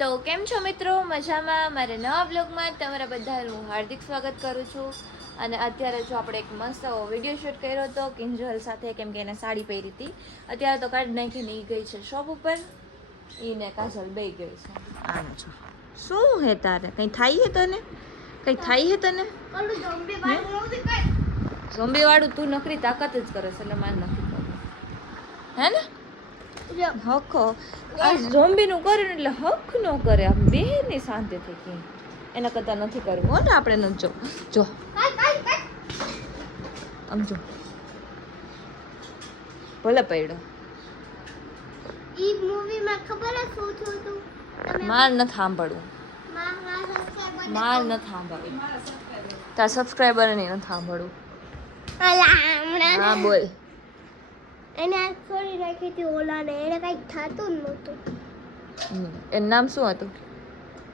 તો કેમ છો મિત્રો? મજામાં? મારા નવા બ્લોગમાં તમારા બધાનું હાર્દિક સ્વાગત કરું છું. અને અત્યારે જો આપણે એક મસ્ત વિડીયો શૂટ કર્યો હતો કિંજલ સાથે, કેમ કે એને સાડી પહેરી હતી. અત્યારે તો કાઢી નાખીને એ ગઈ છે શોપ ઉપર. એને કાજલ બે ગઈ છે. આમ છો શું હે તારે? કંઈ થાય હે તને? કંઈ થાય હે તને? ઝોમ્બી વાળું તું નકરી તાકાત જ કરે છે, એટલે મારે નથી કરવું, હે ને? હકો આ ઝોમ્બી નું કરે એટલે હક નો કરે, આમ બેની શાંતિ થઈ ગઈ. એના કરતા નથી કરવું હો ને આપણે. ન જો જો આમ જો ભલે પડ્યો. ઈ મૂવી માં ખબર છે શું થયું હતું? માર ન સાંભળવું, માર ન સાંભળવું, તાર સબસ્ક્રાઈબર ને ન સાંભળવું. હા બોલ. એને આ છોડી રાખી હતી ઓલાને, એને કઈ થતું જ નહોતું. એનું નામ શું હતું?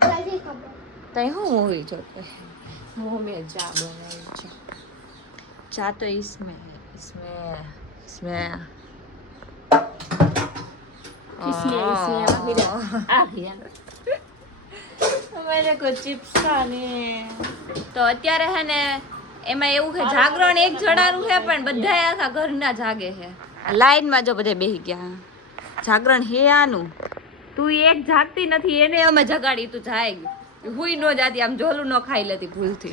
નથી ખબર. તઈ હું મૂવી જોતે? મમ્મીએ ચા બનાવી છે. ચા તો इसमें मेरे को चिप्स खाने. તો અત્યારે હે ને એમાં એવું છે, જાગરણ એક જણાનું છે પણ બધા આખા ઘરના જાગે છે. લાઈનમાં જો બધે બેસી ગયા. જાગરણ હે આનું. તું એક જાગતી નથી, એને અમે જગાડી, તું જાય હુઈ ન જાતી, આમ ઝોલું ન ખાઈ લેતી ભૂલથી.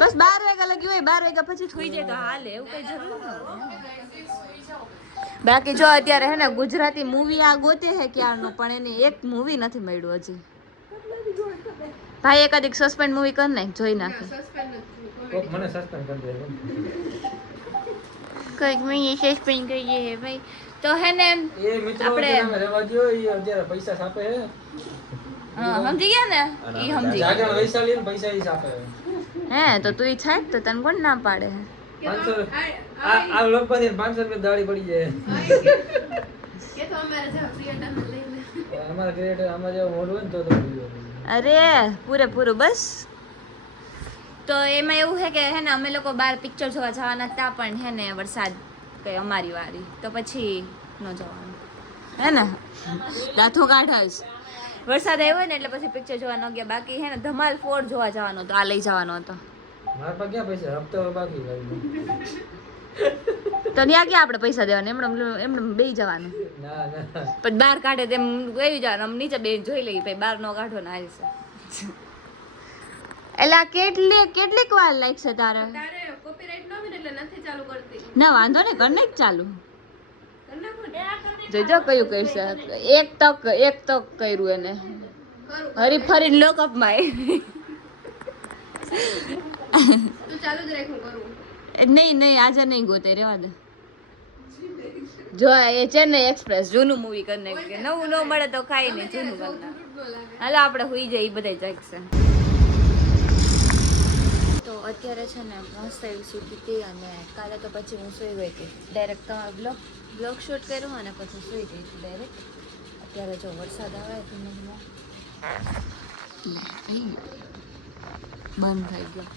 બસ 12 વાગ્યા લગી હોય, 12 વાગ્યા પછી સુઈ જાય તો હાલે, એવું કઈ જરૂર નથી. બાકી જો અત્યારે હે ને ગુજરાતી મૂવી આ ગોતે છે ક્યારનું, પણ એને એક મૂવી નથી મળ્યું હજી. ભાઈ એકાદ સસ્પેન્ડ મૂવી કર નાખ, જોઈ નાખે. મને સસ્પેન્ડ કરી દે. કઈક મેં સસ્પેન્ડ કરીએ હે ભાઈ. તો હે ને એ મિત્રો આપણે રહેવા દો, એ અત્યારે પૈસા છાપે છે. હા સમજી ગયા ને, ઈ સમજી ગયા. જાગરણ વૈશાલી ને પૈસા ઈ છાપે. હે તો તું ઈ છાપ તો તને કોણ ના પાડે હે? 500 આ લોક પર 500 રૂપિયા દાડી પડી જાય. કે તો અમારે જે ક્રિએટર ને લઈ લે. અમારા ક્રિએટર આમાં જે મોડ હોય ને તો પડી જાય. અરે પૂરેપૂરું બસ. તો એમાં એવું છે કે હે ને અમે લોકો બહાર પિક્ચર જોવા જવાના હતા, પણ હે ને વરસાદ કઈ અમારી વારી, તો પછી ન જવાનું, હે ને દાંતો કાઢસ. વરસાદ આવ્યો ને એટલે પછી પિક્ચર જોવા ન ગયા. બાકી હે ને ધમાલ 4 જોવા જવાનો હતો, આ લઈ જવાનો હતો. મારા પાસે ક્યાં પૈસા? હપ્તો બાકી ભાઈ. તો ત્યાં ક્યાં આપણે પૈસા દેવાના? એમણે બેસી જવાનું. ના ના પણ બહાર કાઢે તેમ ગઈ જવાનું, આમ નીચે બે જોઈ લઈએ, પછી બહાર નો કાઢો ને આવી છે. એટલે કેટલીક વાર લાગશે તારે? તારે કોપીરાઈટ ન હોય ને એટલે નથી ચાલુ કરતી. ના વાંધો ને, કર નાખ ચાલુ. કર નાખો ને. જોજો કયું કરશે. એક તક કર્યું એને, હરી ફરીને લોકઅપમાં તું ચાલુ જ રાખ, હું કરું. નહીં આજે નહીં ગોતે, રેવા દે. જો એ ચેન્નઈ એક્સપ્રેસ જૂનું મૂવી કરી નાખ્યું, નવું ન મળે તો ખાઈ નહીં, જૂનું કરી નાખ. હાલો આપણે હોઈ જાય, એ બધા જાગશે. તો અત્યારે છે ને મસ્ત એવી સૂતી હતી, અને કાલે તો પછી હું સુઈ ગઈ હતી ડાયરેક્ટ. તમારો બ્લોગ શૂટ કર્યો અને પછી સુઈ ગઈ હતી ડાયરેક્ટ. અત્યારે જો વરસાદ આવે ધીમે ધીમે બંધ થઈ ગયો.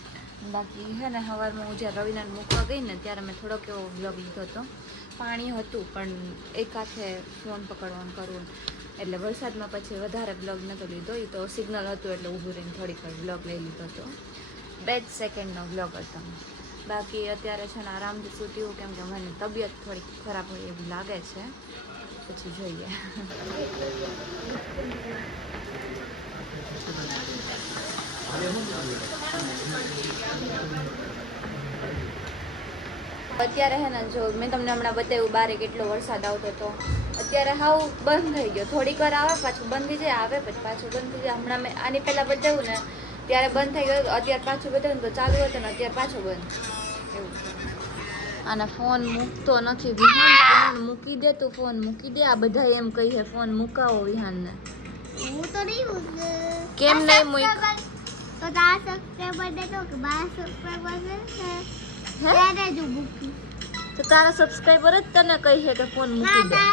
બાકી છે ને સવારમાં હું જ્યારે રવિનાને મૂકવા ગઈ ને ત્યારે મેં થોડોક એવો બ્લોગ લીધો હતો. પાણી હતું પણ એક હાથે ફોન પકડવાનું કરવું, એટલે વરસાદમાં પછી વધારે બ્લોગ નહોતો લીધો. એ તો સિગ્નલ હતું એટલે ઊભું રહીને થોડીક વાર બ્લોગ લઈ લીધો હતો. 2 સેકન્ડનો બ્લોગ હતો. બાકી અત્યારે છે ને આરામથી સૂતી હું, કેમ કે મને તબિયત થોડીક ખરાબ હોય એવું લાગે છે. પછી જોઈએ. અત્યારે હે ને જો મેં તમને હમણાં બતાવ્યું બારે કેટલો વરસાદ આવતો હતો. અત્યારે હાવ બંધ થઈ ગયો. થોડીક વાર આવે પાછું બંધ થઈ જાય, આવે પછી પાછું બંધ થઈ જાય. હમણાં મેં આની પહેલાં બતાવ્યું ને ત્યારે બંધ થઈ ગયું, અત્યારે પાછું બતાવ્યું તો ચાલુ હતું ને અત્યારે પાછું બંધ. એવું છે. આને ફોન મૂકતો નથી વિહાન, ફોન મૂકી દે, તું ફોન મૂકી દે. આ બધા એમ કહીએ ફોન મૂકાવો વિહાનને. હું તો નહીં મૂકું. કેમ નહીં મૂક? તો તારા સબસ્ક્રાઇબર દે તો કે 12 સબસ્ક્રાઇબર છે. ત્યારે જ મૂકી. તો તારા સબસ્ક્રાઇબર જ તને કહીએ કે ફોન મૂકી દે.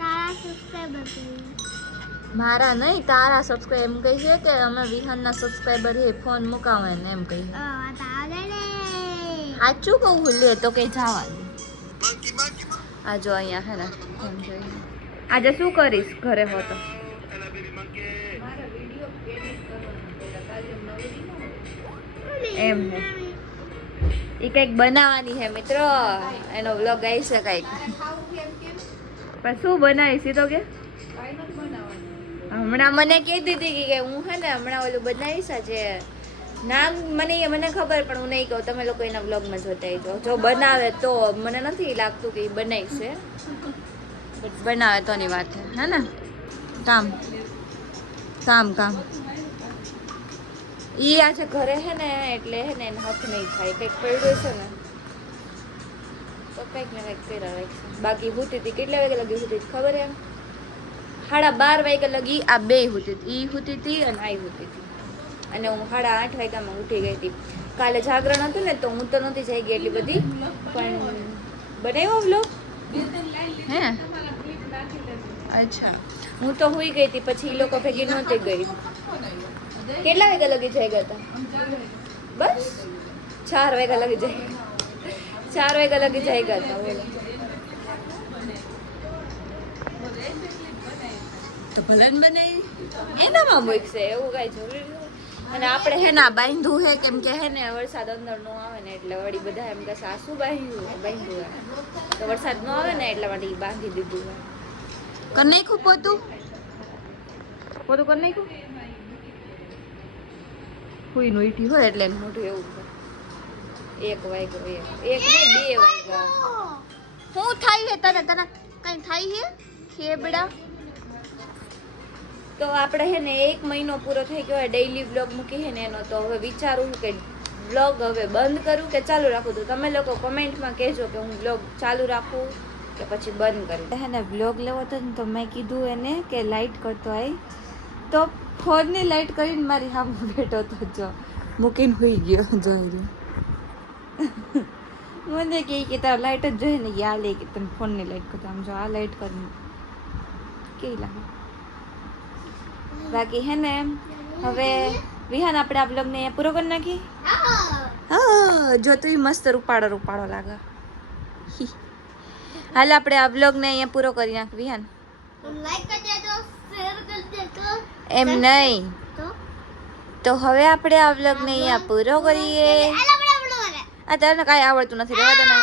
તારા સબસ્ક્રાઇબર મારા નહીં, તારા સબસ્ક્રાઇબ એમ કહી છે કે અમે વિહાનના સબસ્ક્રાઇબર હે, ફોન મુકાવે ને એમ કહી. સાચું કહું લે તો કઈ જવા દે. આ જો અહીંયા હે ને ફોન જોઈએ. આજે શું કરીશ ઘરે હો તો? મારા વિડીયો એડિટ કરવાનો પેલા કાલે નવરી ન હોય. એમ હે. એ કંઈક બનાવવાની હે મિત્રો, એનો વ્લોગ આવી છે કંઈક. ખાવું કેમ કેમ પણ શું બનાવીશ એ તો કે કાંઈ નથી બનાવવાનું. હમણાં મને કહેતી હતી કે હું હે ને હમણાં ઓલું બનાવીશ આજે નામ મને ખબર પણ હું નહીં કહું, તમે લોકો એના વ્લોગમાં જોતા આવજો. જો બનાવે તો મને નથી લાગતું કે એ બનાવશે, બટ બનાવે તોની વાત હે ને. કામ કામ કામ એ આજે ઘરે હે ને એટલે હે ને એને હક નહીં થાય, કંઈક પડ્યું છે ને તો કંઈક ને કંઈક કર્યા રાખશે. બાકી હુતી હતી કેટલા વાગે લગી હુતી હતી ખબર એમ 12:30 વાગે લગી આ બે હુતી હતી, ઈ હુતી હતી અને આ હુતી હતી, અને હું 8:30 વાગ્યામાં ઉઠી ગઈ હતી. કાલે જાગરણ હતું ને તો હું તો નહોતી જઈ ગઈ એટલી બધી, પણ બનાવ્યો વ્લોગ હે. અચ્છા, હું તો હુઈ ગઈ હતી, પછી એ લોકો ભેગી નહોતી ગઈ. કેટલા વાગ્યા લગી જઈ ગયા હતા? બસ 4 વાગ્યા લગી જઈ 4 વાગ્યા લગી જઈ ગયા હતા. બોલો તો ભલે ને બનાવી એનામાં મૂકશે એવું કાંઈ જરૂરી નથી. અને આપણે હે ના બાંધ્યું હે કેમ કે હે ને વરસાદ અંદર નો આવે ને એટલે વળી બધા એમ કે સાસુ બાંધ્યું હે તો વરસાદ નો આવે ને એટલા માટે ઈ બાંધી દીધું હે. કર નાખ્યું પોતું કર નાખ્યું કોઈ નો ઈઠી હોય એટલે એનું મોઢું એવું છે. 1 વાગ્યો એક ને 2 વાગ્યા શું થાય હે તને કઈ થાય હે ખેબડા? તો આપણે હે ને 1 મહિનો પૂરો થઈ ગયો હોય ડેઈલી વ્લોગ મૂકી હે ને એનો, તો હવે વિચારું કે વ્લોગ હવે બંધ કરું કે ચાલુ રાખું. તો તમે લોકો કમેન્ટમાં કહેજો કે હું વ્લોગ ચાલુ રાખું કે પછી બંધ કરું. હે ને વ્લોગ લેવો હતો ને તો મેં કીધું એને કે લાઇટ કરતો આવી, તો ફોનની લાઇટ કરીને મારી સામે બેઠો તો જો મૂકીને હોઈ ગયો. જોઈ મને કે તારે લાઇટ જ જોઈએ ને યા લે કે તને ફોનની લાઇટ કરતો. આમ જો આ લાઇટ કરીને કેવી લાગે. બાકી હે ને હવે વિહાન આપણે આ બ્લોગને અહીંયા પૂરો કરી નાખી. હા જો તો મસ્ત રૂપાળો લાગે. હાલ આપણે આ બ્લોગને અહીંયા પૂરો કરી નાખ વિહાન. લાઈક કરી દેજો, શેર કરી દેજો. એમ નહીં તો હવે આપણે આ બ્લોગને અહીંયા પૂરો કરીએ. આ તને કાંઈ આવડતું નથી, રહેવા દે ને.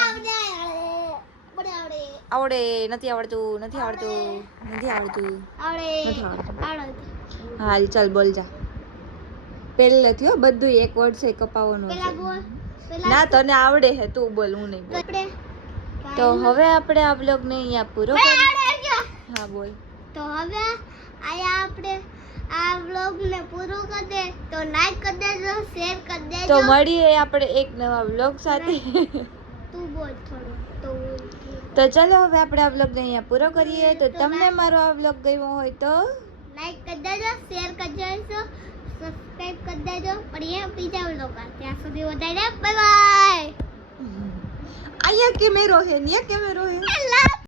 આવડે નથી આવડતું. હાલ ચાલ બોલ જા. પહેલેથી હો બધું એક વર્ડ છે કપાવવાનો છે. ના તને આવડે હે, તું બોલ હું નહીં બોલ. તો હવે આપણે આ બ્લોગને અહીંયા પૂરો કરીએ. હા બોલ. તો હવે આયા આપણે આ વ્લોગને પૂરો કરી દે તો લાઈક કરી દેજો, શેર કરી દેજો. તો મળીએ આપણે એક નવા વ્લોગ સાથે. તું બોલ થોડું તો ચાલો હવે આપણે આ વ્લોગને અહીંયા પૂરો કરીએ. તો તમને મારો આ વ્લોગ ગમ્યો હોય તો લાઈક કરી દેજો, શેર કરી દેજો, સબસ્ક્રાઇબ કરી દેજો. પણ બીજા વ્લોગ ત્યાં સુધી વધારે બાય બાય. અહીંયા કેમેરો હે,